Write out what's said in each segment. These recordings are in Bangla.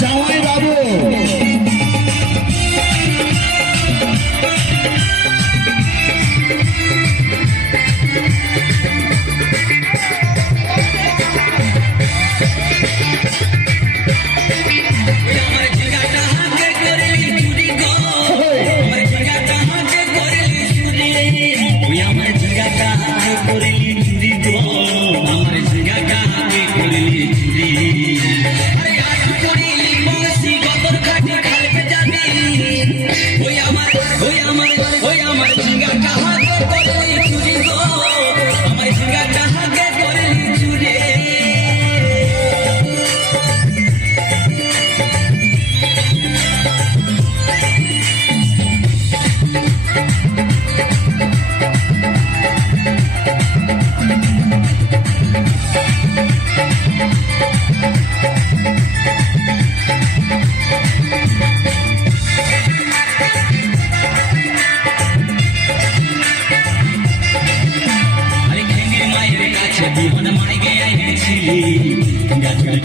জামাই বাবু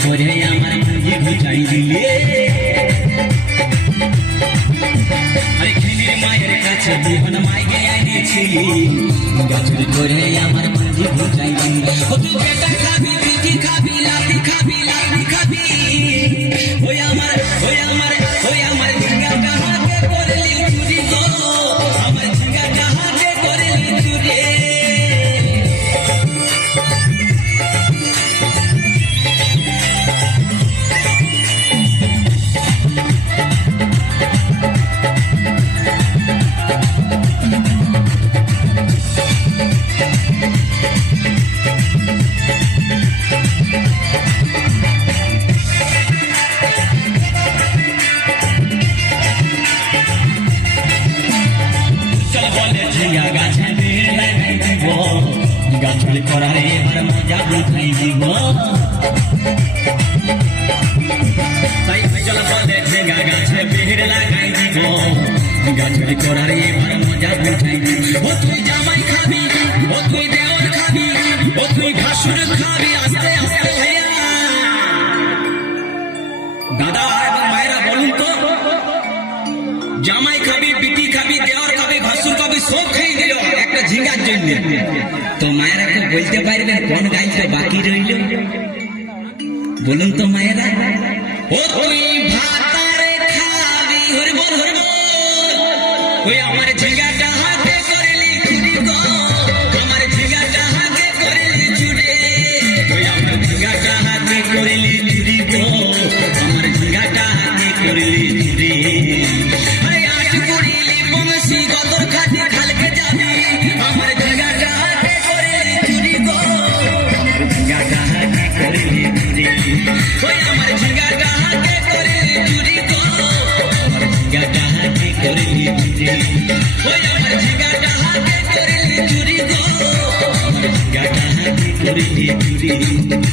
করে আমার মাঝে ঘুচাই দিলে আরে খেলির মায়ের কাছে বিহন মাইকে আইনেছিলি গাছের করে আমার মাঝে ঘুচাই দিলে ও তুই বেটা খাবি পিঠি খাবি লাঠি খাবি লাঠি খাবি ওই আমার ঝিঙ্গাটা হাতে করলি চুরি গো আমার ঝিঙ্গাটা হাতে করলি চুরি গাছের করারে এবার মজা উঠাই দিব তাই চল বলে ঝেঙ্গা গাছে বেহের লাগাই দিব গাছের করারে এবার মজা উঠাই দিব ও তুই জামাই খাবি ও তুই দেওয়ার খাবি ও তুই ঘাসুর খাবি আস্তে আস্তে ভাইয়া দাদা এবং মায়েরা বলুন তো জামাই খাবি পিটি খাবি দেওয়ার খাবি ঘাসুর খাবি সব খেয়ে দিল একটা ঝিঙ্গার জন্য তো মায়েরা তো বলতে পারবেন কোন গাইতে বাকি রইল বলুন তো মায়েরা ও তুই ভাতারে খাবি হরি বল ওই আমার ঝিঙ্গাটা হাতে করলি চুরি গো আমার ঝিঙ্গাটা হাতে করলি চুরি ওই আমার ঝিঙ্গাটা হাতে করলি চুরি গো আমার ঝিঙ্গাটা হাতে করলি চুরি আরে আট করিলি বংশী গদর খাটি খালকে যাবি আমার ঝিঙ্গাটা হাতে করলি চুরি গো আমার ঝিঙ্গাটা হাতে করলি চুরি ওই আমার ঝিঙ্গাটা হাতে করলি চুরি গো আমার ঝিঙ্গাটা হাতে করলি চুরি ওই আমার ঝিঙ্গাটা হাতে করলি চুরি গো আমার ঝিঙ্গাটা হাতে করলি চুরি